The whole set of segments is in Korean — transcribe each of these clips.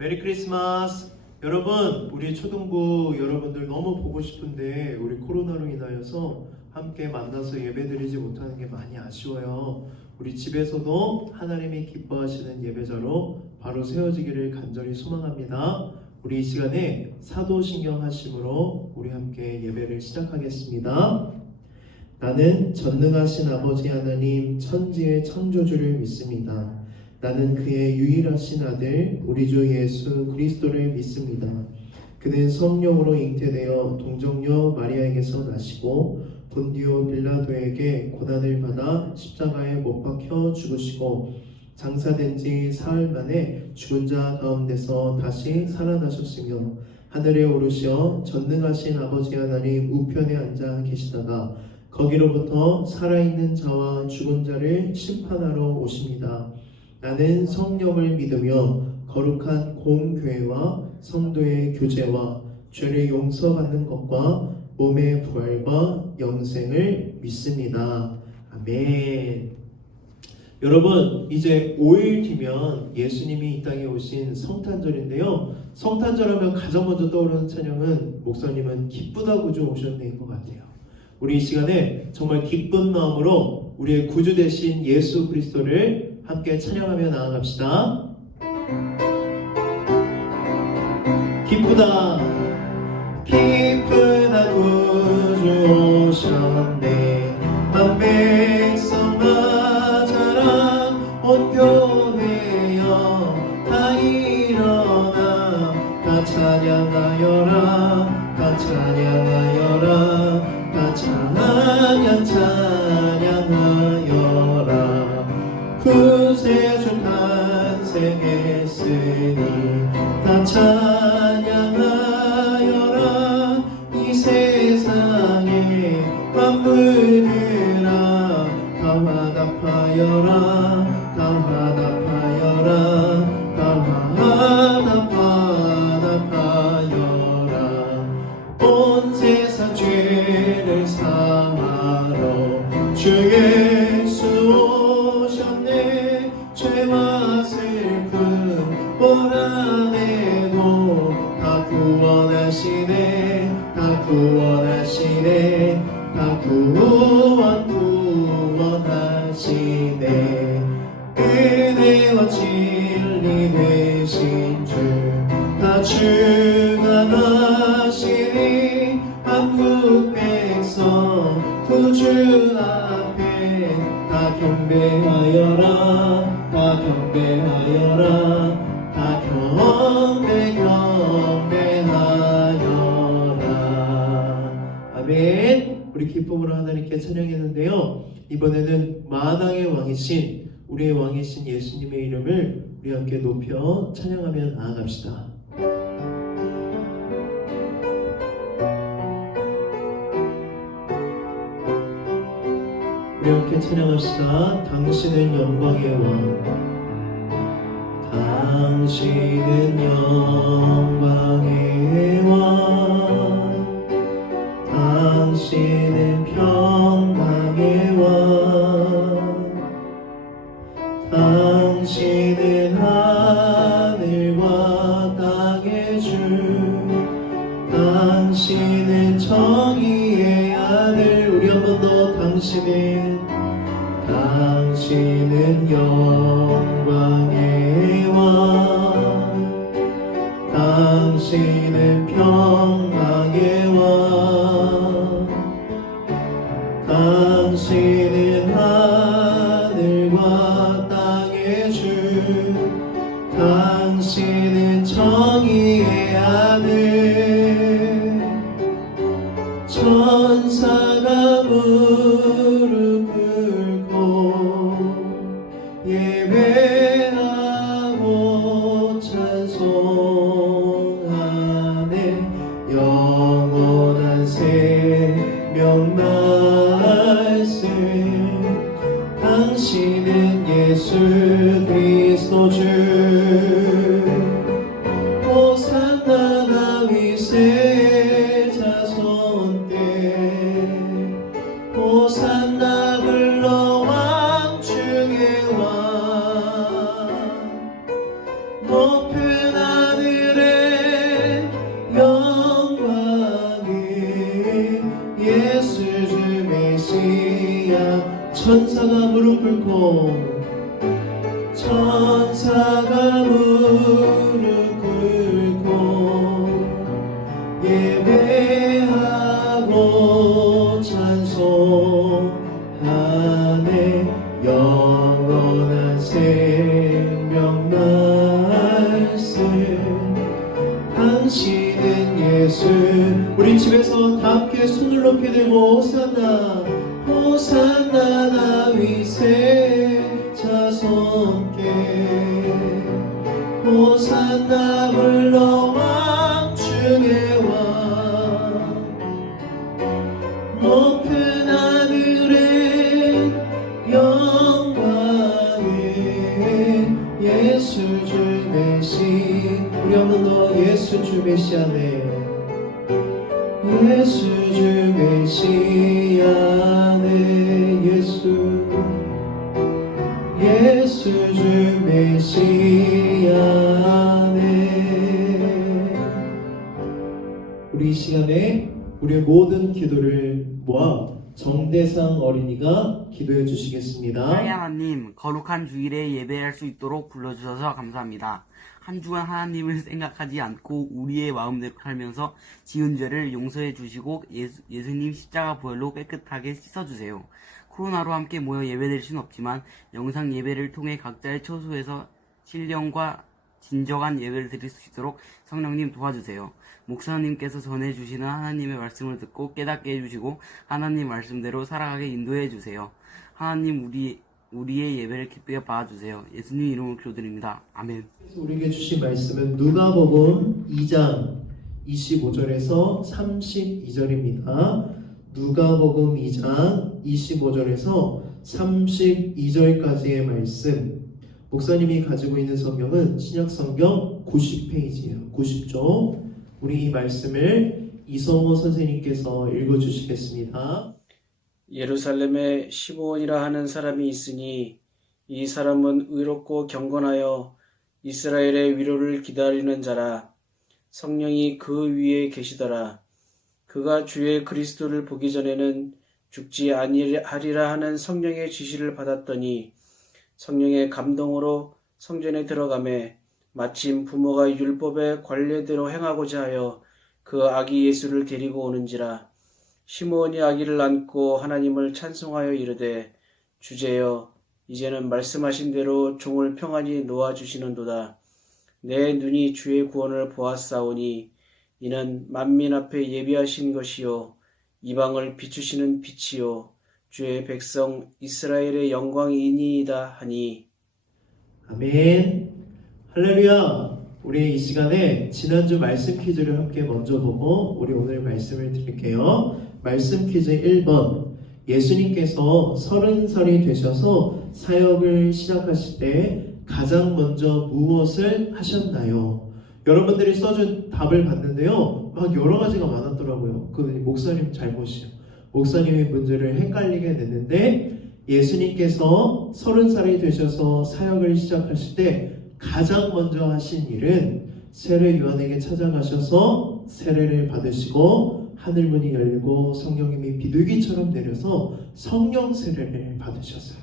메리 크리스마스! 여러분, 우리 초등부 여러분들 너무 보고 싶은데 우리 코로나로 인하여서 함께 만나서 예배드리지 못하는 게 많이 아쉬워요. 우리 집에서도 하나님이 기뻐하시는 예배자로 바로 세워지기를 간절히 소망합니다. 우리 이 시간에 사도신경 하심으로 우리 함께 예배를 시작하겠습니다. 나는 전능하신 아버지 하나님 천지의 창조주를 믿습니다. 나는 그의 유일하신 아들 우리 주 예수 그리스도를 믿습니다. 그는 성령으로 잉태되어 동정녀 마리아에게서 나시고 본디오 빌라도에게 고난을 받아 십자가에 못 박혀 죽으시고 장사된 지 사흘 만에 죽은 자 가운데서 다시 살아나셨으며 하늘에 오르시어 전능하신 아버지 하나님 우편에 앉아 계시다가 거기로부터 살아있는 자와 죽은 자를 심판하러 오십니다. 나는 성령을 믿으며 거룩한 공교회와 성도의 교제와 죄를 용서받는 것과 몸의 부활과 영생을 믿습니다. 아멘. 여러분, 이제 5일 뒤면 예수님이 이 땅에 오신 성탄절인데요. 성탄절하면 가장 먼저 떠오르는 찬양은 목사님은 기쁘다 구주 오셨네인 것 같아요. 우리 이 시간에 정말 기쁜 마음으로 우리의 구주 되신 예수 그리스도를 함께 찬양하며 나아갑시다. 기쁘다 기쁘다 구주 오셨네. 만 백성 맞아라 온 교회여 다 일어나 다 찬양하여라 다 찬양하여라 다 찬양하여라. 구세주 탄생했으니 다 찬양하여라. 이 세상에 만물들아 다 화답하여라 다 화답하여라 다 화답하여라. 온 세상 죄를 사하러 주 예수 오셨네. 죄와 슬픔 고난에도 다 구원하시네 다 구원하시네 다 구원하시네. 은혜와 진리 되신 주 다 주관하시니 한국 백성 구주 앞에 다 경배하여라 다 경배하여라 다 경배하여라. 아멘. 우리 기쁨으로 하나님께 찬양했는데요. 이번에는 만왕의 왕이신 우리의 왕이신 예수님의 이름을 우리 함께 높여 찬양하며 나아갑시다. 우리 함께 찬양합시다. 당신은 영광의 왕 당신은 영광의 왕 당신은 평강의 왕 당신은 하늘과 땅의 주 당신은 정의의 아들. 우리 한 번 더. 당신은 영광의 왕 당신은 평강의 왕 당신은 하늘과 땅의 주 당신은 정의의 아들. 천사가 무릎 꿇고 예배하고 찬송하네. 영원한 생명 말씀 당신은 예수 그리스도 주. 호산나 다윗의 자손 때 꿇고 천사가 무릎 꿇고 예배하고 찬송하네. 영원한 생명 말씀 당신은 예수. 우리 집에서 다 함께 손을 높이 들고 호산나 호산나 다윗의 자손께 호산나 불러 왕중의 왕 높은 하늘에 영광에 예수 주 메시. 우리 한번 더 예수 주 메시아네. 예수 주 메시아네. 예수 주 메시아네. 우리 이 시간에 우리의 모든 기도를 모아 정대상 어린이가 기도해 주시겠습니다. 하나님, 거룩한 주일에 예배할 수 있도록 불러주셔서 감사합니다. 한 주간 하나님을 생각하지 않고 우리의 마음대로 살면서 지은 죄를 용서해 주시고 예수님 십자가 보혈로 깨끗하게 씻어주세요. 코로나로 함께 모여 예배드릴 수는 없지만 영상 예배를 통해 각자의 처소에서 신령과 진정한 예배를 드릴 수 있도록 성령님 도와주세요. 목사님께서 전해주시는 하나님의 말씀을 듣고 깨닫게 해주시고 하나님 말씀대로 살아가게 인도해 주세요. 하나님 우리의 예배를 기쁘게 봐주세요. 예수님 이름으로 기도드립니다. 아멘. 우리에게 주신 말씀은 누가복음 2장 25절에서 32절입니다. 누가복음 2장 25절에서 32절까지의 말씀. 목사님이 가지고 있는 성경은 신약성경 90페이지예요. 90쪽. 우리 이 말씀을 이성호 선생님께서 읽어주시겠습니다. 예루살렘에 시므온이라 하는 사람이 있으니 이 사람은 의롭고 경건하여 이스라엘의 위로를 기다리는 자라. 성령이 그 위에 계시더라. 그가 주의 그리스도를 보기 전에는 죽지 아니하리라 하는 성령의 지시를 받았더니 성령의 감동으로 성전에 들어가매 마침 부모가 율법의 관례대로 행하고자 하여 그 아기 예수를 데리고 오는지라. 시므온이 아기를 안고 하나님을 찬송하여 이르되 주제여 이제는 말씀하신 대로 종을 평안히 놓아주시는도다. 내 눈이 주의 구원을 보았사오니 이는 만민 앞에 예비하신 것이요 이방을 비추시는 빛이요 주의 백성 이스라엘의 영광이니이다 하니. 아멘. 할렐루야. 우리 이 시간에 지난주 말씀 퀴즈를 함께 먼저 보고 우리 오늘 말씀을 드릴게요. 말씀 퀴즈 1번. 예수님께서 30살이 되셔서 사역을 시작하실 때 가장 먼저 무엇을 하셨나요? 여러분들이 써준 답을 봤는데요. 막 여러 가지가 많았더라고요. 그 목사님 잘못이요. 목사님이 문제를 헷갈리게 냈는데 예수님께서 30살이 되셔서 사역을 시작하실 때 가장 먼저 하신 일은 세례 요한에게 찾아가셔서 세례를 받으시고 하늘문이 열리고 성령님이 비둘기처럼 내려서 성령 세례를 받으셨어요.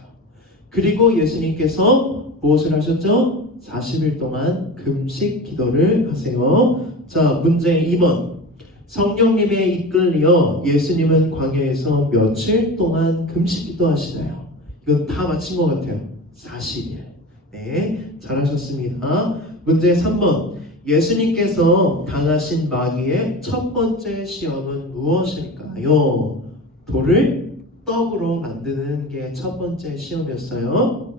그리고 예수님께서 무엇을 하셨죠? 40일 동안 금식 기도를 하세요. 자, 문제 2번. 성령님에 이끌려 예수님은 광야에서 며칠 동안 금식 기도하시나요? 이건 다 맞힌 것 같아요. 40일. 네, 잘하셨습니다. 문제 3번. 예수님께서 당하신 마귀의 첫 번째 시험은 무엇일까요? 돌을 떡으로 만드는 게 첫 번째 시험이었어요.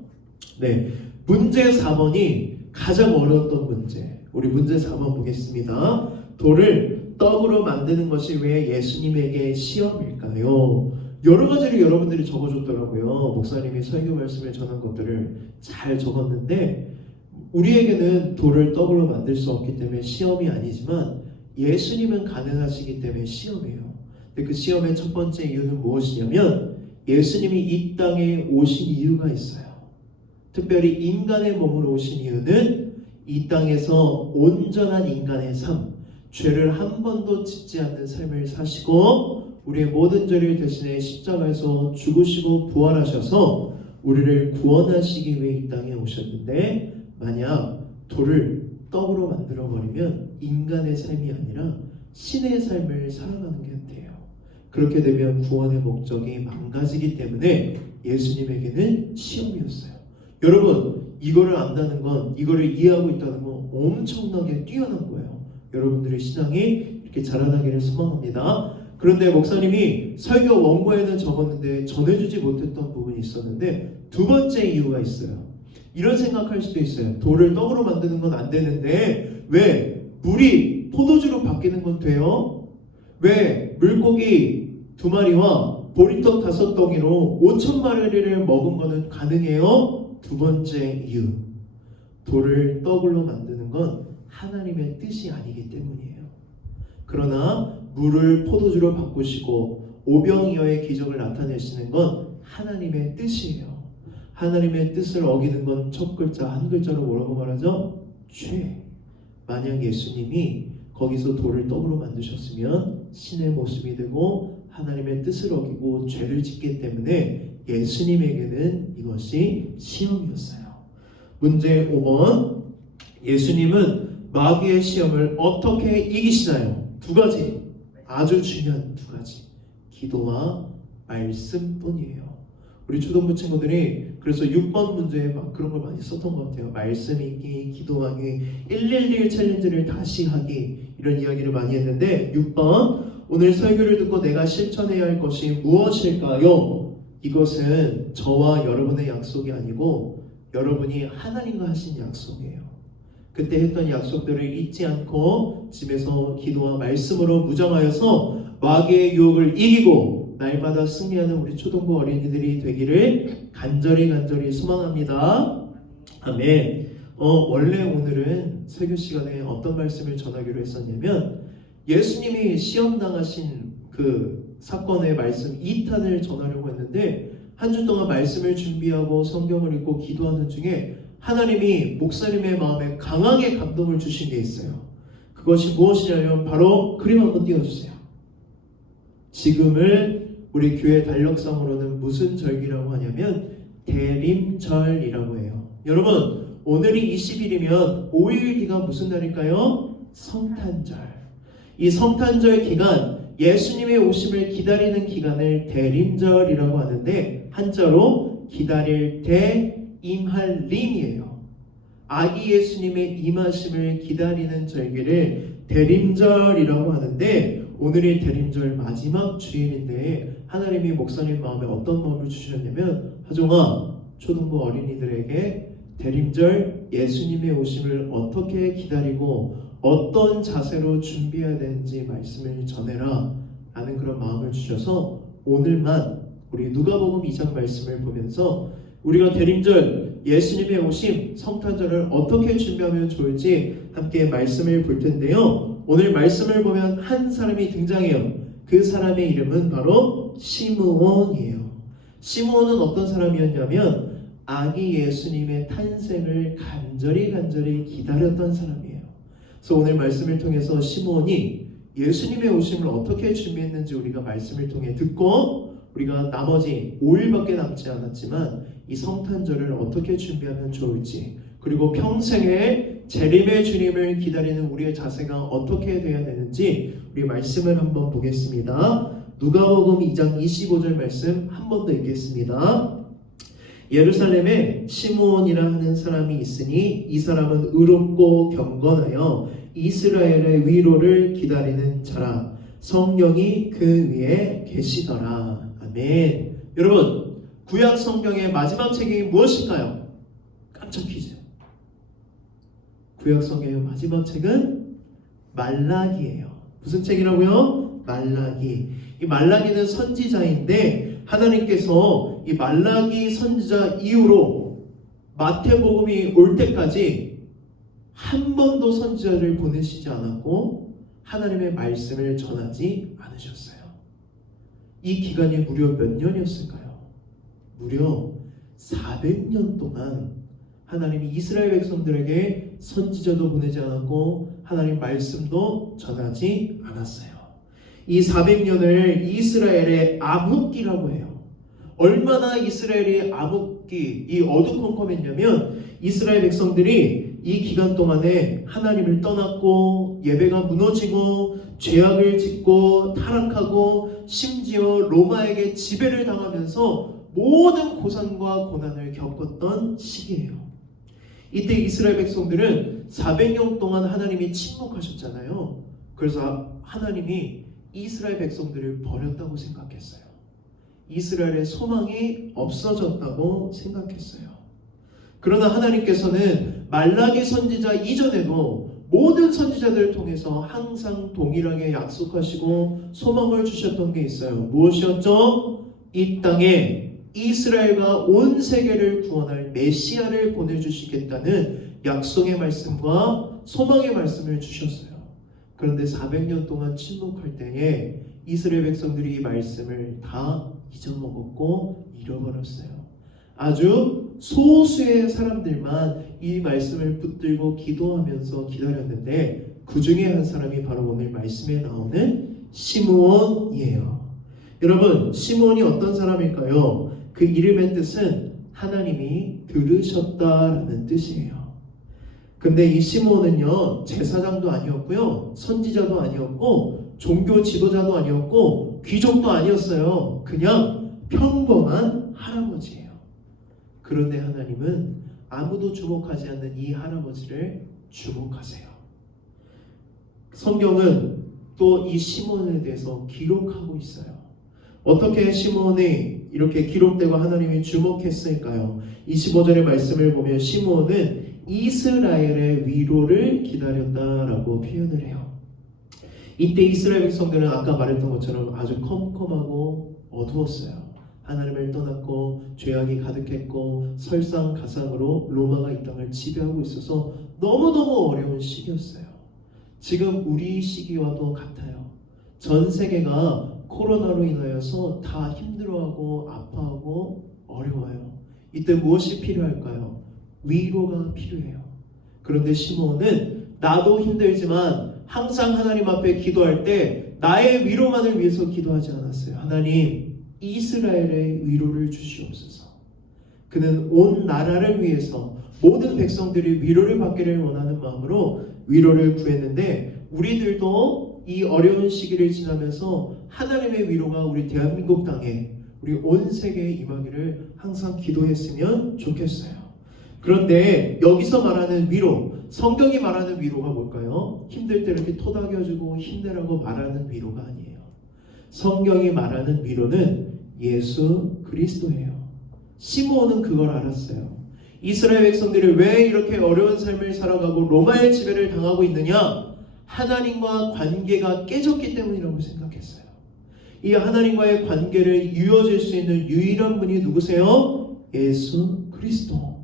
네, 문제 4번이 가장 어려웠던 문제. 우리 문제 4번 보겠습니다. 돌을 떡으로 만드는 것이 왜 예수님에게 시험일까요? 여러 가지를 여러분들이 적어줬더라고요. 목사님이 설교 말씀을 전한 것들을 잘 적었는데 우리에게는 돌을 떡으로 만들 수 없기 때문에 시험이 아니지만 예수님은 가능하시기 때문에 시험이에요. 근데 그 시험의 첫 번째 이유는 무엇이냐면 예수님이 이 땅에 오신 이유가 있어요. 특별히 인간의 몸으로 오신 이유는 이 땅에서 온전한 인간의 삶, 죄를 한 번도 짓지 않는 삶을 사시고 우리의 모든 죄를 대신해 십자가에서 죽으시고 부활하셔서 우리를 구원하시기 위해 이 땅에 오셨는데 만약 돌을 떡으로 만들어버리면 인간의 삶이 아니라 신의 삶을 살아가는 게 돼요. 그렇게 되면 구원의 목적이 망가지기 때문에 예수님에게는 시험이었어요. 여러분, 이거를 안다는 건, 이거를 이해하고 있다는 건 엄청나게 뛰어난 거예요. 여러분들의 신앙이 이렇게 자라나기를 소망합니다. 그런데 목사님이 설교 원고에는 적었는데 전해주지 못했던 부분이 있었는데 두 번째 이유가 있어요. 이런 생각할 수도 있어요. 돌을 떡으로 만드는 건 안 되는데 왜 물이 포도주로 바뀌는 건 돼요? 왜 물고기 2마리와 보리떡 5덩이로 5,000마리를 먹은 거는 가능해요? 두 번째 이유, 돌을 떡으로 만드는 건 하나님의 뜻이 아니기 때문이에요. 그러나 물을 포도주로 바꾸시고 오병이어의 기적을 나타내시는 건 하나님의 뜻이에요. 하나님의 뜻을 어기는 건 첫 글자 한 글자로 뭐라고 말하죠? 죄. 만약 예수님이 거기서 돌을 떡으로 만드셨으면 신의 모습이 되고 하나님의 뜻을 어기고 죄를 짓기 때문에 예수님에게는 이것이 시험이었어요. 문제 5번. 예수님은 마귀의 시험을 어떻게 이기시나요? 두 가지. 아주 중요한 두 가지. 기도와 말씀뿐이에요. 우리 초등부 친구들이 그래서 6번 문제에 막 그런 걸 많이 썼던 것 같아요. 말씀 읽기, 기도하기, 111 챌린지를 다시 하기, 이런 이야기를 많이 했는데 6번. 오늘 설교를 듣고 내가 실천해야 할 것이 무엇일까요? 이것은 저와 여러분의 약속이 아니고 여러분이 하나님과 하신 약속이에요. 그때 했던 약속들을 잊지 않고 집에서 기도와 말씀으로 무장하여서 마귀의 유혹을 이기고 날마다 승리하는 우리 초등부 어린이들이 되기를 간절히 소망합니다. 아멘. 원래 오늘은 설교 시간에 어떤 말씀을 전하기로 했었냐면 예수님이 시험 당하신 그 사건의 말씀 2탄을 전하려고 했는데 한 주 동안 말씀을 준비하고 성경을 읽고 기도하는 중에 하나님이 목사님의 마음에 강하게 감동을 주신 게 있어요. 그것이 무엇이냐면 바로 그림 한번 띄워주세요. 지금을 우리 교회 달력상으로는 무슨 절기라고 하냐면 대림절이라고 해요. 여러분, 오늘이 20일이면 5일 뒤가 무슨 날일까요? 성탄절. 이 성탄절 기간, 예수님의 오심을 기다리는 기간을 대림절이라고 하는데 한자로 기다릴 때 임할 림이에요. 아기 예수님의 임하심을 기다리는 절기를 대림절이라고 하는데 오늘이 대림절 마지막 주일인데 하나님이 목사님 마음에 어떤 마음을 주셨냐면 하종아, 초등부 어린이들에게 대림절 예수님의 오심을 어떻게 기다리고 어떤 자세로 준비해야 되는지 말씀을 전해라 라는 그런 마음을 주셔서 오늘만 우리 누가복음 2장 말씀을 보면서 우리가 대림절 예수님의 오심 성탄절을 어떻게 준비하면 좋을지 함께 말씀을 볼 텐데요. 오늘 말씀을 보면 한 사람이 등장해요. 그 사람의 이름은 바로 시므온이에요. 시므온은 어떤 사람이었냐면 아기 예수님의 탄생을 간절히 기다렸던 사람이에요. 그래서 오늘 말씀을 통해서 시므온이 예수님의 오심을 어떻게 준비했는지 우리가 말씀을 통해 듣고 우리가 나머지 5일밖에 남지 않았지만 이 성탄절을 어떻게 준비하면 좋을지 그리고 평생에 재림의 주님을 기다리는 우리의 자세가 어떻게 되어야 되는지 우리 말씀을 한번 보겠습니다. 누가복음 2장 25절 말씀 한 번 더 읽겠습니다. 예루살렘에 시므온이라 하는 사람이 있으니 이 사람은 의롭고 경건하여 이스라엘의 위로를 기다리는 자라. 성령이 그 위에 계시더라. 아멘. 여러분, 구약 성경의 마지막 책이 무엇일까요? 깜짝 퀴즈. 구약 성경의 마지막 책은 말라기예요. 무슨 책이라고요? 말라기. 이 말라기는 선지자인데 하나님께서 이 말라기 선지자 이후로 마태복음이 올 때까지 한 번도 선지자를 보내시지 않았고 하나님의 말씀을 전하지 않으셨어요. 이 기간이 무려 몇 년이었을까요? 무려 400년 동안 하나님이 이스라엘 백성들에게 선지자도 보내지 않았고 하나님 말씀도 전하지 않았어요. 이 400년을 이스라엘의 암흑기라고 해요. 얼마나 이스라엘이 어둡기, 이 어두컴컴했냐면 이스라엘 백성들이 이 기간 동안에 하나님을 떠났고 예배가 무너지고 죄악을 짓고 타락하고 심지어 로마에게 지배를 당하면서 모든 고난과 고난을 겪었던 시기예요. 이때 이스라엘 백성들은 400년 동안 하나님이 침묵하셨잖아요. 그래서 하나님이 이스라엘 백성들을 버렸다고 생각했어요. 이스라엘의 소망이 없어졌다고 생각했어요. 그러나 하나님께서는 말라기 선지자 이전에도 모든 선지자들을 통해서 항상 동일하게 약속하시고 소망을 주셨던 게 있어요. 무엇이었죠? 이 땅에 이스라엘과 온 세계를 구원할 메시아를 보내주시겠다는 약속의 말씀과 소망의 말씀을 주셨어요. 그런데 400년 동안 침묵할 때에 이스라엘 백성들이 이 말씀을 다 잊어먹었고 잃어버렸어요. 아주 소수의 사람들만 이 말씀을 붙들고 기도하면서 기다렸는데 그 중에 한 사람이 바로 오늘 말씀에 나오는 시므온이에요. 여러분, 시므온이 어떤 사람일까요? 그 이름의 뜻은 하나님이 들으셨다라는 뜻이에요. 근데 이 시므온은요, 제사장도 아니었고요, 선지자도 아니었고, 종교 지도자도 아니었고, 귀족도 아니었어요. 그냥 평범한 할아버지예요. 그런데 하나님은 아무도 주목하지 않는 이 할아버지를 주목하세요. 성경은 또 이 시므온에 대해서 기록하고 있어요. 어떻게 시므온이 이렇게 기록되고 하나님이 주목했을까요? 25절의 말씀을 보면 시므온은 이스라엘의 위로를 기다렸다라고 표현을 해요. 이때 이스라엘 백성들은 아까 말했던 것처럼 아주 컴컴하고 어두웠어요. 하나님을 떠났고 죄악이 가득했고 설상가상으로 로마가 이 땅을 지배하고 있어서 너무너무 어려운 시기였어요. 지금 우리 시기와도 같아요. 전 세계가 코로나로 인하여서 다 힘들어하고 아파하고 어려워요. 이때 무엇이 필요할까요? 위로가 필요해요. 그런데 시므온은 나도 힘들지만 항상 하나님 앞에 기도할 때 나의 위로만을 위해서 기도하지 않았어요. 하나님, 이스라엘의 위로를 주시옵소서. 그는 온 나라를 위해서 모든 백성들이 위로를 받기를 원하는 마음으로 위로를 구했는데, 우리들도 이 어려운 시기를 지나면서 하나님의 위로가 우리 대한민국 땅에, 우리 온 세계에 임하기를 항상 기도했으면 좋겠어요. 그런데 여기서 말하는 위로, 성경이 말하는 위로가 뭘까요? 힘들 때 이렇게 토닥여주고 힘내라고 말하는 위로가 아니에요. 성경이 말하는 위로는 예수 그리스도예요. 시므온은 그걸 알았어요. 이스라엘 백성들이 왜 이렇게 어려운 삶을 살아가고 로마의 지배를 당하고 있느냐? 하나님과 관계가 깨졌기 때문이라고 생각했어요. 이 하나님과의 관계를 이어질 수 있는 유일한 분이 누구세요? 예수 그리스도.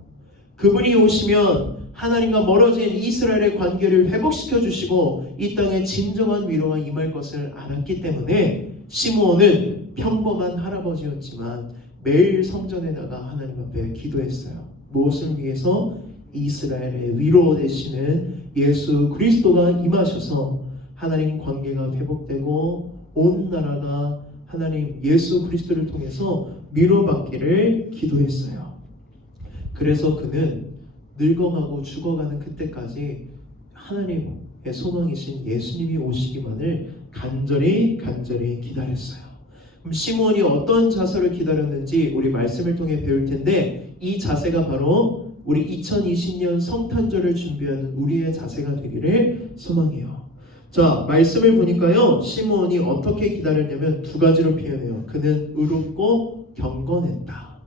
그분이 오시면 하나님과 멀어진 이스라엘의 관계를 회복시켜 주시고 이 땅에 진정한 위로가 임할 것을 알았기 때문에 시므온은 평범한 할아버지였지만 매일 성전에 나가 하나님 앞에 기도했어요. 무엇을 위해서? 이스라엘의 위로 되시는 예수 그리스도가 임하셔서 하나님 관계가 회복되고 온 나라가 하나님 예수 그리스도를 통해서 위로받기를 기도했어요. 그래서 그는 늙어가고 죽어가는 그때까지 하나님의 소망이신 예수님이 오시기만을 간절히 기다렸어요. 그럼 시므온이 어떤 자세를 기다렸는지 우리 말씀을 통해 배울 텐데, 이 자세가 바로 우리 2020년 성탄절을 준비하는 우리의 자세가 되기를 소망해요. 자, 말씀을 보니까요, 시므온이 어떻게 기다렸냐면 두 가지로 표현해요. 그는 의롭고 경건했다.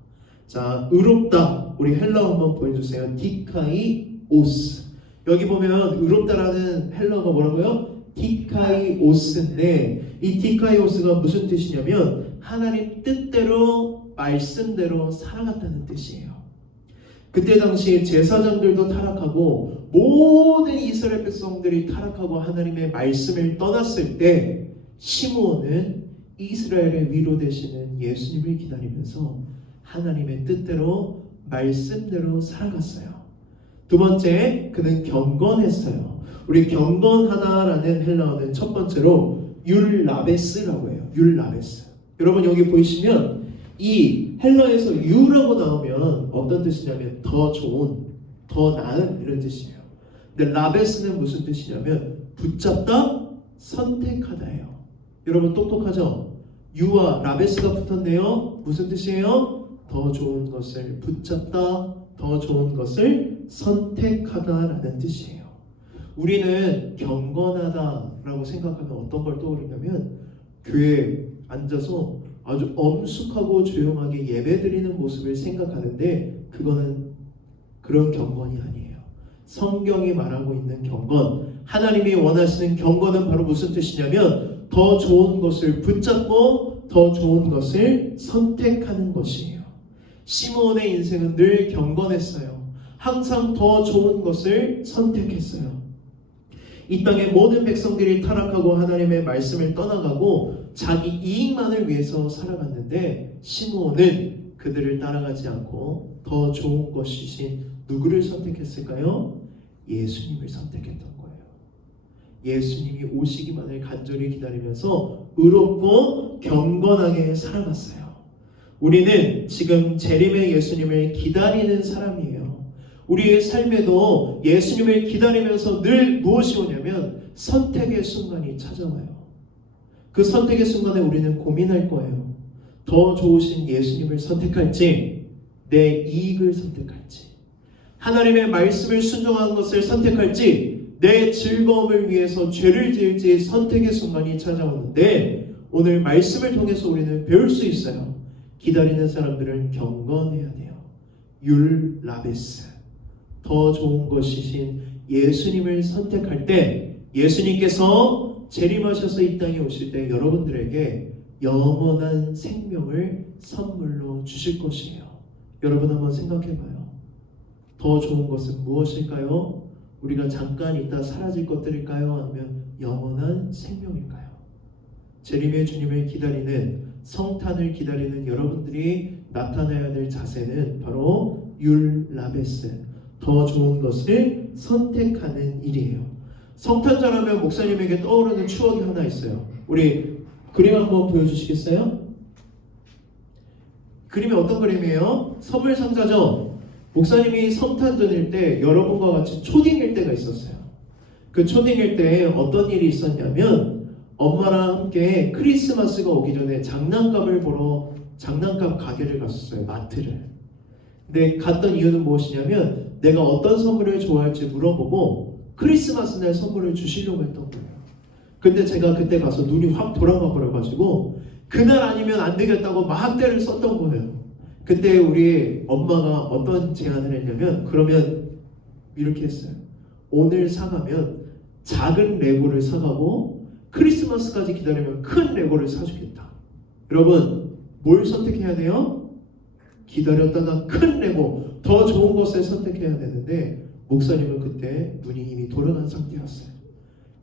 자, 의롭다. 우리 헬라어 한번 보여주세요. 디카이오스. 여기 보면 의롭다라는 헬라어가 뭐라고요? 디카이오스인데, 이 디카이오스가 무슨 뜻이냐면 하나님 뜻대로 말씀대로 살아갔다는 뜻이에요. 그때 당시에 제사장들도 타락하고 모든 이스라엘 백성들이 타락하고 하나님의 말씀을 떠났을 때 시므온은 이스라엘의 위로 되시는 예수님을 기다리면서 하나님의 뜻대로 말씀대로 살아갔어요. 두 번째, 그는 경건했어요. 우리 경건하다라는 헬라어는 첫 번째로 율라베스라고 해요. 율라베스. 여러분 여기 보이시면 이 헬라에서 유라고 나오면 어떤 뜻이냐면 더 좋은, 더 나은 이런 뜻이에요. 근데 라베스는 무슨 뜻이냐면 붙잡다, 선택하다예요. 여러분 똑똑하죠? 유와 라베스가 붙었네요. 무슨 뜻이에요? 더 좋은 것을 붙잡다, 더 좋은 것을 선택하다라는 뜻이에요. 우리는 경건하다라고 생각하면 어떤 걸 떠오르냐면 교회에 앉아서 아주 엄숙하고 조용하게 예배드리는 모습을 생각하는데 그거는 그런 경건이 아니에요. 성경이 말하고 있는 경건, 하나님이 원하시는 경건은 바로 무슨 뜻이냐면 더 좋은 것을 붙잡고 더 좋은 것을 선택하는 것이에요. 시므온의 인생은 늘 경건했어요. 항상 더 좋은 것을 선택했어요. 이 땅의 모든 백성들이 타락하고 하나님의 말씀을 떠나가고 자기 이익만을 위해서 살아갔는데 시므온은 그들을 따라가지 않고 더 좋은 것이신 누구를 선택했을까요? 예수님을 선택했던 거예요. 예수님이 오시기만을 간절히 기다리면서 의롭고 경건하게 살아갔어요. 우리는 지금 재림의 예수님을 기다리는 사람이에요. 우리의 삶에도 예수님을 기다리면서 늘 무엇이 오냐면 선택의 순간이 찾아와요. 그 선택의 순간에 우리는 고민할 거예요. 더 좋으신 예수님을 선택할지 내 이익을 선택할지 하나님의 말씀을 순종하는 것을 선택할지 내 즐거움을 위해서 죄를 지을지 선택의 순간이 찾아오는데 오늘 말씀을 통해서 우리는 배울 수 있어요. 기다리는 사람들은 경건해야 돼요. 율라베스 더 좋은 것이신 예수님을 선택할 때 예수님께서 재림하셔서 이 땅에 오실 때 여러분들에게 영원한 생명을 선물로 주실 것이에요. 여러분 한번 생각해봐요. 더 좋은 것은 무엇일까요? 우리가 잠깐 있다 사라질 것들일까요? 아니면 영원한 생명일까요? 재림의 주님을 기다리는 성탄을 기다리는 여러분들이 나타나야 될 자세는 바로 율라베스 더 좋은 것을 선택하는 일이에요. 성탄절하면 목사님에게 떠오르는 추억이 하나 있어요. 우리 그림 한번 보여주시겠어요? 그림이 어떤 그림이에요? 선물 상자죠? 목사님이 성탄절일 때 여러분과 같이 초딩일 때가 있었어요. 그 초딩일 때 어떤 일이 있었냐면 엄마랑 함께 크리스마스가 오기 전에 장난감을 보러 장난감 가게를 갔었어요. 마트를. 근데 갔던 이유는 무엇이냐면 내가 어떤 선물을 좋아할지 물어보고 크리스마스 날 선물을 주시려고 했던 거예요. 근데 제가 그때 가서 눈이 확 돌아가 버려가지고 그날 아니면 안 되겠다고 막 때를 썼던 거예요. 그때 우리 엄마가 어떤 제안을 했냐면 그러면 이렇게 했어요. 오늘 사가면 작은 레고를 사가고 크리스마스까지 기다리면 큰 레고를 사주겠다. 여러분 뭘 선택해야 돼요? 기다렸다가 큰 레고 더 좋은 것을 선택해야 되는데 목사님은 그때 눈이 이미 돌아간 상태였어요.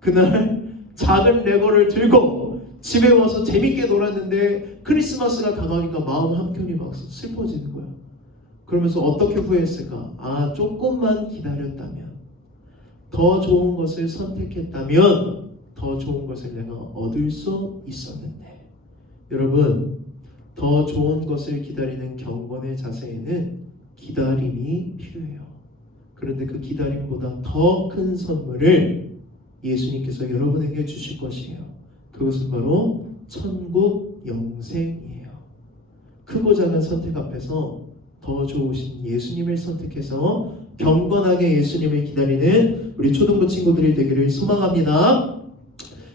그날 작은 레고를 들고 집에 와서 재밌게 놀았는데 크리스마스가 다가오니까 마음 한켠이 막 슬퍼지는 거예요. 그러면서 어떻게 후회했을까? 아, 조금만 기다렸다면, 더 좋은 것을 선택했다면 더 좋은 것을 내가 얻을 수 있었는데. 여러분, 더 좋은 것을 기다리는 경건의 자세에는 기다림이 필요해요. 그런데 그 기다림보다 더 큰 선물을 예수님께서 여러분에게 주실 것이에요. 그것은 바로 천국 영생이에요. 크고 작은 선택 앞에서 더 좋으신 예수님을 선택해서 경건하게 예수님을 기다리는 우리 초등부 친구들이 되기를 소망합니다.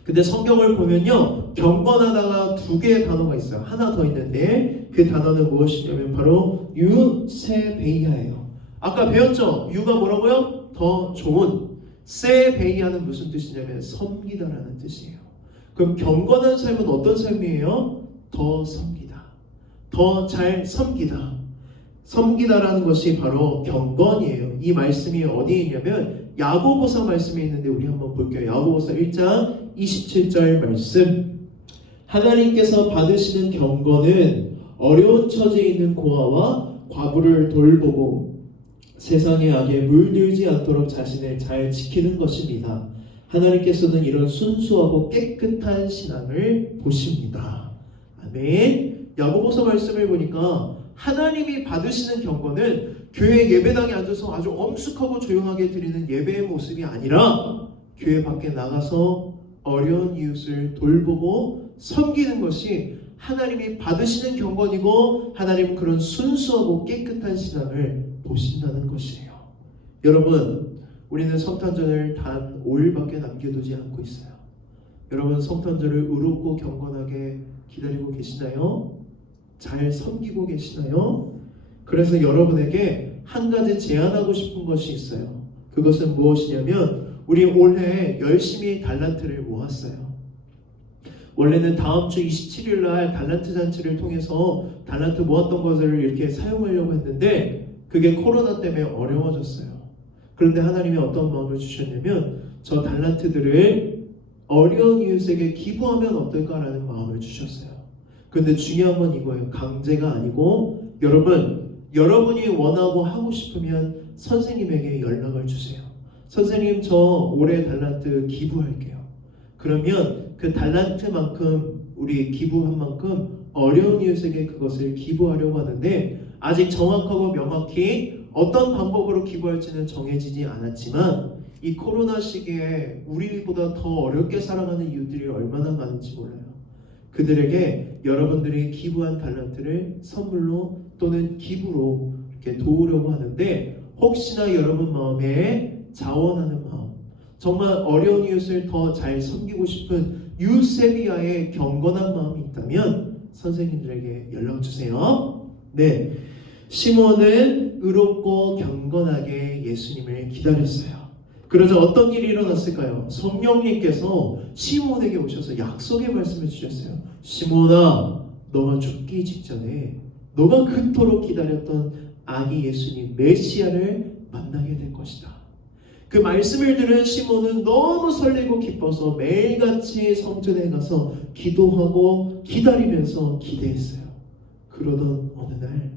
근데 성경을 보면요, 경건하다가 두 개의 단어가 있어요. 하나 더 있는데 그 단어는 무엇이냐면 바로 유세베이아예요. 아까 배웠죠? 유가 뭐라고요? 더 좋은. 세베이아는 무슨 뜻이냐면 섬기다라는 뜻이에요. 그럼 경건한 삶은 어떤 삶이에요? 더 섬기다. 더 잘 섬기다. 섬기다라는 것이 바로 경건이에요. 이 말씀이 어디에 있냐면 야고보서 말씀이 있는데 우리 한번 볼게요. 야고보서 1장 27절 말씀. 하나님께서 받으시는 경건은 어려운 처지에 있는 고아와 과부를 돌보고 세상의 악에 물들지 않도록 자신을 잘 지키는 것입니다. 하나님께서는 이런 순수하고 깨끗한 신앙을 보십니다. 아멘. 야고보서 말씀을 보니까 하나님이 받으시는 경건은 교회 예배당에 앉아서 아주 엄숙하고 조용하게 드리는 예배의 모습이 아니라 교회 밖에 나가서 어려운 이웃을 돌보고 섬기는 것이 하나님이 받으시는 경건이고 하나님은 그런 순수하고 깨끗한 신앙을 보신다는 것이에요. 여러분, 우리는 성탄절을 단 5일밖에 남겨두지 않고 있어요. 여러분, 성탄절을 의롭고 경건하게 기다리고 계시나요? 잘 섬기고 계시나요? 그래서 여러분에게 한 가지 제안하고 싶은 것이 있어요. 그것은 무엇이냐면 우리 올해 열심히 달란트를 모았어요. 원래는 다음 주 27일 날 달란트 잔치를 통해서 달란트 모았던 것을 이렇게 사용하려고 했는데 그게 코로나 때문에 어려워졌어요. 그런데 하나님이 어떤 마음을 주셨냐면 저 달란트들을 어려운 이웃에게 기부하면 어떨까라는 마음을 주셨어요. 그런데 중요한 건 이거예요. 강제가 아니고 여러분이 원하고 하고 싶으면 선생님에게 연락을 주세요. 선생님, 저 올해 달란트 기부할게요. 그러면 그 달란트만큼 우리 기부한 만큼 어려운 이웃에게 그것을 기부하려고 하는데 아직 정확하고 명확히 어떤 방법으로 기부할지는 정해지지 않았지만 이 코로나 시기에 우리보다 더 어렵게 살아가는 이웃들이 얼마나 많은지 몰라요. 그들에게 여러분들이 기부한 달란트를 선물로 또는 기부로 이렇게 도우려고 하는데 혹시나 여러분 마음에 자원하는 마음, 정말 어려운 이웃을 더 잘 섬기고 싶은 유세비아의 경건한 마음이 있다면 선생님들에게 연락 주세요. 네, 시몬은 의롭고 경건하게 예수님을 기다렸어요. 그러자 어떤 일이 일어났을까요? 성령님께서 시몬에게 오셔서 약속의 말씀을 주셨어요. 시몬아, 너가 죽기 직전에 너가 그토록 기다렸던 아기 예수님 메시아를 만나게 될 것이다. 그 말씀을 들은 시몬은 너무 설레고 기뻐서 매일같이 성전에 가서 기도하고 기다리면서 기대했어요. 그러던 어느 날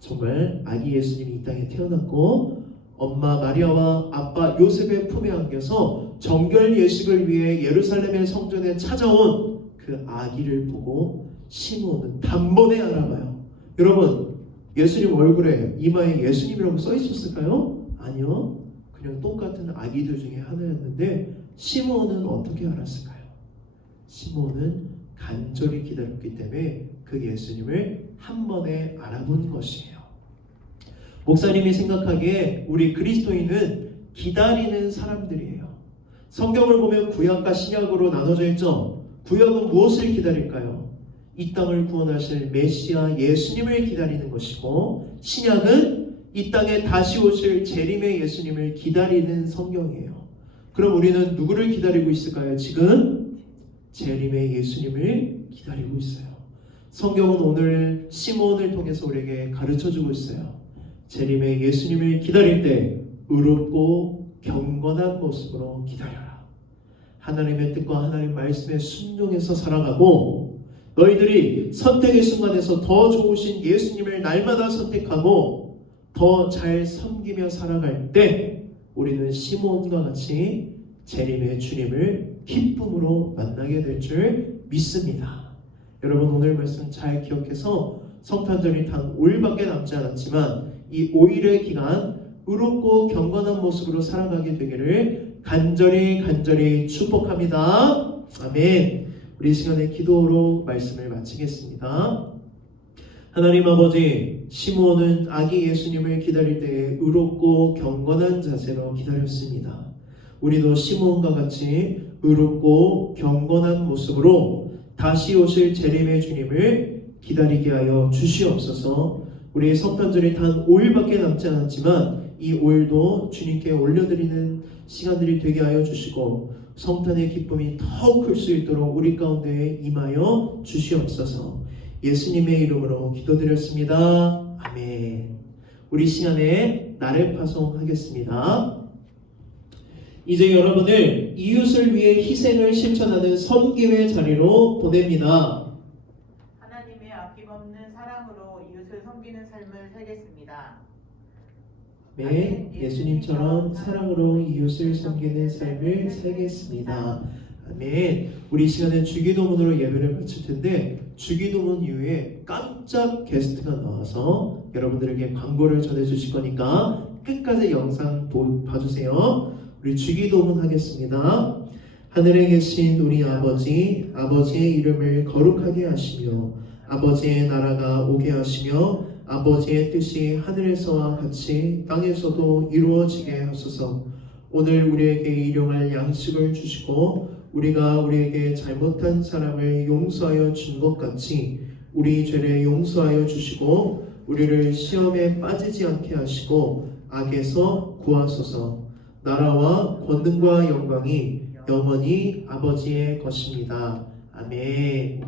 정말 아기 예수님이 이 땅에 태어났고 엄마 마리아와 아빠 요셉의 품에 안겨서 정결 예식을 위해 예루살렘의 성전에 찾아온 그 아기를 보고 시몬은 단번에 알아봐요. 여러분, 예수님 얼굴에 이마에 예수님이라고 써 있었을까요? 아니요. 그냥 똑같은 아기들 중에 하나였는데 시몬은 어떻게 알았을까요? 시몬은 간절히 기다렸기 때문에 그 예수님을 한 번에 알아본 것이에요. 목사님이 생각하기에 우리 그리스도인은 기다리는 사람들이에요. 성경을 보면 구약과 신약으로 나눠져 있죠. 구약은 무엇을 기다릴까요? 이 땅을 구원하실 메시아 예수님을 기다리는 것이고 신약은 이 땅에 다시 오실 재림의 예수님을 기다리는 성경이에요. 그럼 우리는 누구를 기다리고 있을까요? 지금 재림의 예수님을 기다리고 있어요. 성경은 오늘 시몬을 통해서 우리에게 가르쳐주고 있어요. 재림의 예수님을 기다릴 때 의롭고 경건한 모습으로 기다려라. 하나님의 뜻과 하나님 말씀에 순종해서 살아가고 너희들이 선택의 순간에서 더 좋으신 예수님을 날마다 선택하고 더 잘 섬기며 살아갈 때 우리는 시몬과 같이 재림의 주님을 기쁨으로 만나게 될 줄 믿습니다. 여러분, 오늘 말씀 잘 기억해서 성탄절이 단 5일밖에 남지 않았지만 이 5일의 기간 의롭고 경건한 모습으로 살아가게 되기를 간절히 축복합니다. 아멘. 우리 시간에 기도로 말씀을 마치겠습니다. 하나님 아버지, 시몬은 아기 예수님을 기다릴 때에 의롭고 경건한 자세로 기다렸습니다. 우리도 시몬과 같이 의롭고 경건한 모습으로 다시 오실 재림의 주님을 기다리게 하여 주시옵소서. 우리의 성탄절이 단 5일밖에 남지 않았지만 이 5일도 주님께 올려드리는 시간들이 되게 하여 주시고 성탄의 기쁨이 더욱 클 수 있도록 우리 가운데 임하여 주시옵소서. 예수님의 이름으로 기도드렸습니다. 아멘. 우리 시간에 나를 파송하겠습니다. 이제 여러분을 이웃을 위해 희생을 실천하는 섬김의 자리로 보냅니다. 하나님의 아낌없는 사랑으로 이웃을 섬기는 삶을 살겠습니다. 네, 예수님처럼 사랑으로 이웃을 섬기는 삶을 살겠습니다. 아멘. 우리 이 시간에 주기도문으로 예배를 마칠 텐데 주기도문 이후에 깜짝 게스트가 나와서 여러분들에게 광고를 전해주실 거니까 끝까지 영상 봐주세요. 우리 주기도문 하겠습니다. 하늘에 계신 우리 아버지, 아버지의 이름을 거룩하게 하시며 아버지의 나라가 오게 하시며 아버지의 뜻이 하늘에서와 같이 땅에서도 이루어지게 하소서. 오늘 우리에게 일용할 양식을 주시고 우리가 우리에게 잘못한 사람을 용서하여 준 것 같이 우리 죄를 용서하여 주시고 우리를 시험에 빠지지 않게 하시고 악에서 구하소서. 나라와 권능과 영광이 영원히 아버지의 것입니다. 아멘.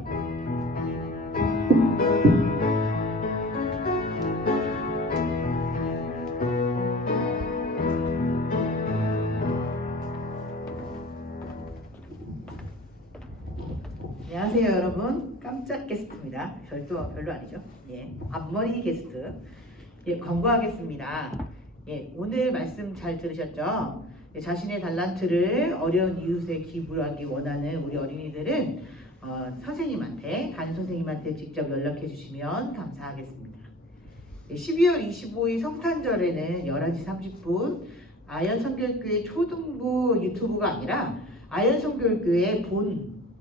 안녕하세요 여러분. 깜짝 게스트입니다. 별로 아니죠. 예, 앞머리 게스트. 예, 권고하겠습니다. 예, 오늘 말씀 잘 들으셨죠? 예, 자신의 달란트를 어려운 이웃에 기부하기 원하는 우리 어린이들은 선생님한테, 담임 선생님한테 직접 연락해 주시면 감사하겠습니다. 예, 12월 25일 성탄절에는 11시 30분 아현성교육교회 초등부 유튜브가 아니라 아현성교육교회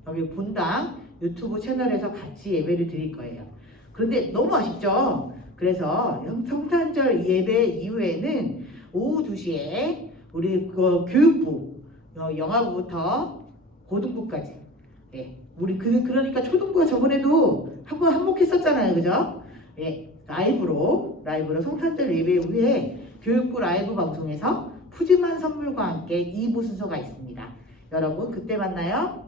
여기 본당 유튜브 채널에서 같이 예배를 드릴 거예요. 그런데 너무 아쉽죠? 그래서 성탄절 예배 이후에는 오후 2시에 우리 교육부, 영아부부터 고등부까지, 예, 우리 그러니까 초등부가 저번에도 한번 한몫했었잖아요, 그죠? 예, 라이브로 성탄절 예배 후에 교육부 라이브 방송에서 푸짐한 선물과 함께 2부 순서가 있습니다. 여러분 그때 만나요.